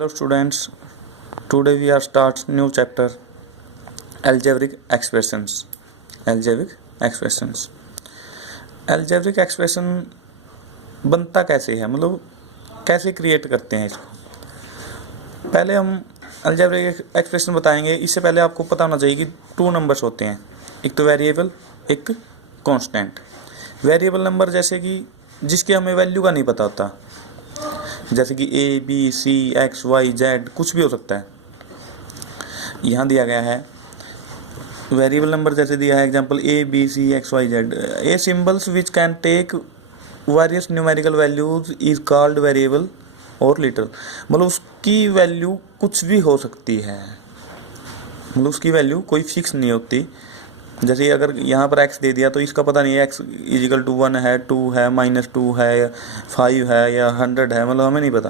Hello students, today we are start new chapter algebraic expressions. Algebraic expressions. Algebraic expression बनता कैसे है, मतलब कैसे क्रिएट करते हैं इसको। पहले हम algebraic expression बताएंगे। इससे पहले आपको पता होना चाहिए कि 2 नंबर्स होते हैं, एक तो वेरिएबल, एक कांस्टेंट। वेरिएबल नंबर जैसे कि जिसके हमें वैल्यू का नहीं पता होता, जैसे कि A, B, C, X, Y, Z कुछ भी हो सकता है। यहाँ दिया गया है वेरिएबल नंबर, जैसे दिया है example A, B, C, X, Y, Z। A symbols which can take various numerical values is called variable और लिटरल। मतलब उसकी वैल्यू कुछ भी हो सकती है, मतलब उसकी वैल्यू कोई फिक्स नहीं होती। जैसे अगर यहाँ पर x दे दिया तो इसका पता नहीं है x इजिकल टू 1 है, 2 है, -2 है, या 5 है, या 100 है, मतलब हमें नहीं पता।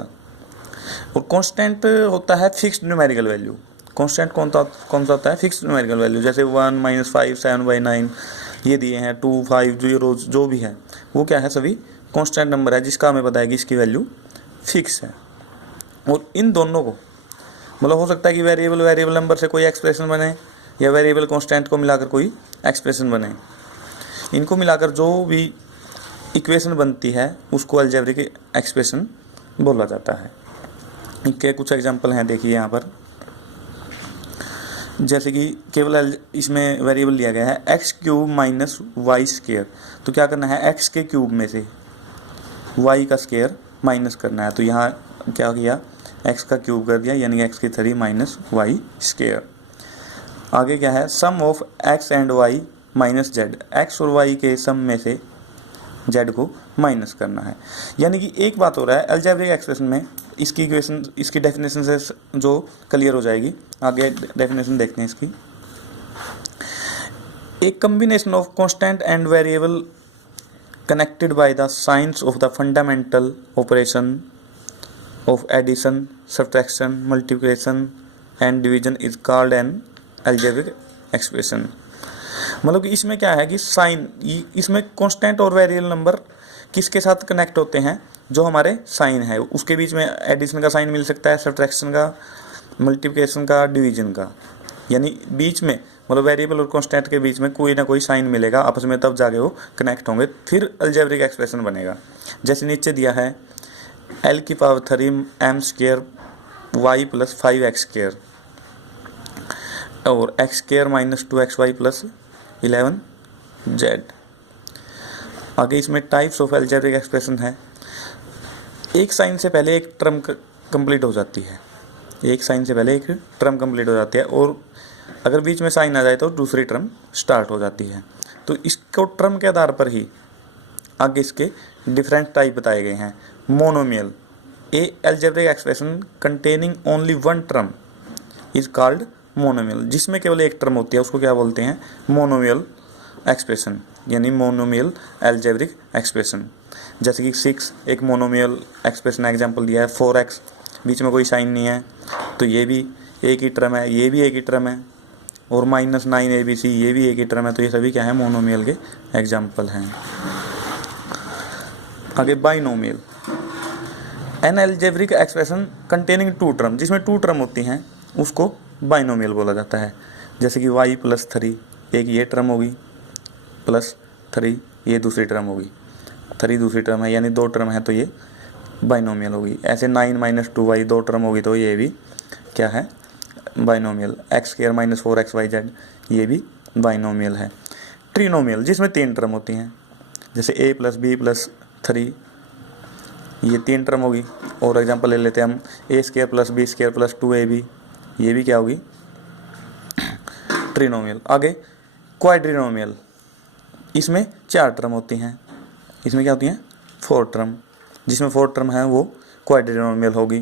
और कांस्टेंट होता है फिक्स्ड न्यूमेरिकल वैल्यू। कांस्टेंट कौन सा होता है? Fixed numerical value. जैसे 1, -5, 7/9 ये दिए हैं, 2, 5, 0 जो भी है वो क्या है, सभी कांस्टेंट नंबर है जिसका हमें पता है कि इसकी वैल्यू फिक्स है। और इन दोनों को मतलब हो सकता है कि वेरिएबल नंबर से कोई एक्सप्रेशन बने या वेरिएबल कांस्टेंट को मिलाकर कोई एक्सप्रेशन बने। इनको मिलाकर जो भी इक्वेशन बनती है उसको अलजेब्रिक एक्सप्रेशन बोला जाता है। इनके कुछ एग्जांपल हैं, देखिए यहाँ पर। जैसे कि केवल इसमें वेरिएबल लिया गया है x³ - y²। तो क्या करना है, x के क्यूब में से y का स्क्वायर माइनस करना है। तो यहाँ क्या किया, x का क्यूब कर दिया, यानी x की 3 - y²। आगे क्या है, sum of x and y - z। x और y के सम में से z को माइनस करना है। यानी कि एक बात हो रहा है अलजेब्रिक एक्सप्रेशन में, इसकी इक्वेशन, इसकी डेफिनेशन से जो क्लियर हो जाएगी। आगे डेफिनेशन देखते हैं इसकी। एक combination of constant and variable connected by the signs of the fundamental operation of addition, subtraction, multiplication and division is called an algebraic expression. मतलब कि इसमें क्या है कि साइन, इसमें कांस्टेंट और वेरिएबल नंबर किसके साथ कनेक्ट होते हैं, जो हमारे साइन है उसके बीच में एडिशन का साइन मिल सकता है, सब्ट्रैक्शन का, मल्टीप्लिकेशन का, डिवीजन का। यानी बीच में मतलब वेरिएबल और कांस्टेंट के बीच में कोई ना कोई साइन मिलेगा आपस में, तब जाके वो कनेक्ट होंगे, फिर अलजेब्रिक एक्सप्रेशन बनेगा। जैसे नीचे दिया है L³ m² y + 5x² और x² - 2xy + 11z। आगे इसमें टाइप्स ऑफ अलजेब्रिक एक्सप्रेशन है। एक साइन से पहले एक टर्म कंप्लीट हो जाती है, एक साइन से पहले एक टर्म कंप्लीट हो जाती है, और अगर बीच में साइन आ जाए तो दूसरी टर्म स्टार्ट हो जाती है। तो इसको टर्म के आधार पर ही आगे इसके डिफरेंट टाइप बताए गए हैं। Monomial, A algebraic expression containing only 1 term is called monomial. जिसमें केवल एक टर्म होती है उसको क्या बोलते हैं, मोनोमियल एक्सप्रेशन, यानी मोनोमियल अलजेब्रिक एक्सप्रेशन। जैसे कि 6 एक मोनोमियल एक्सप्रेशन एग्जांपल दिया है। 4x बीच में कोई साइन नहीं है तो ये भी एक ही टर्म है, ये भी एक ही टर्म है, और -9 ABC ये भी एक ही टर्म है। तो ये सभी क्या है, मोनोमियल के एग्जाम्पल हैं। आगे binomial, N algebraic expression containing 2 term, जिसमें 2 टर्म होती हैं उसको बाइनोमियल बोला जाता है। जैसे कि y + 3 एक ये टर्म होगी, +3 ये दूसरी टर्म होगी, 3 दूसरी टर्म है, यानी 2 टर्म है तो ये बाइनोमियल होगी। ऐसे 9 - 2y 2 टर्म होगी तो ये भी क्या है, बाइनोमियल। x² - 4xyz ये भी बाइनोमियल है। ट्रिनोमियल, जिसमें 3 टर्म होती हैं, जैसे a + b + 3 ये 3 टर्म होगी। और एग्जांपल ले लेते हैं हम, a² + b² + 2ab ये भी क्या होगी, ट्रिनोमियल। आगे क्वाड्रिनोमियल, इसमें 4 टर्म होती हैं, इसमें क्या होती हैं, 4 टर्म, जिसमें 4 टर्म है वो क्वाड्रिनोमियल होगी।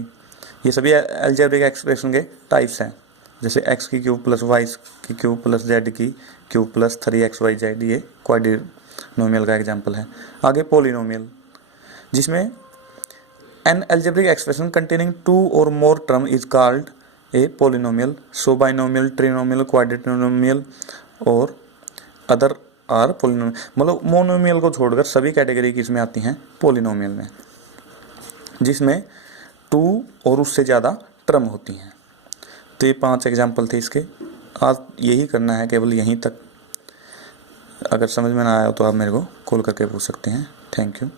ये सभी अलजेब्रिक एक्सप्रेशन के टाइप्स हैं। जैसे x³ + y³ + z³ + 3xyz ये क्वाड्रिनोमियल का एग्जांपल है। आगे पॉलिनोमियल, जिसमें एन अलजेब्रिक एक्सप्रेशन कंटेनिंग 2 और more term is called a polynomial. So binomial, trinomial, quadrinomial और अदर आर पॉलिनोमियल। मतलब मोनोमियल को छोड़कर सभी कैटेगरी की इसमें आती हैं पॉलिनोमियल में, जिसमें 2 और उससे ज़्यादा टर्म होती हैं। तो ये 5 एग्जाम्पल थे इसके। आज यही करना है, केवल यहीं तक। अगर समझ में ना आया तो आप मेरे को कॉल करके पूछ सकते हैं। Thank you.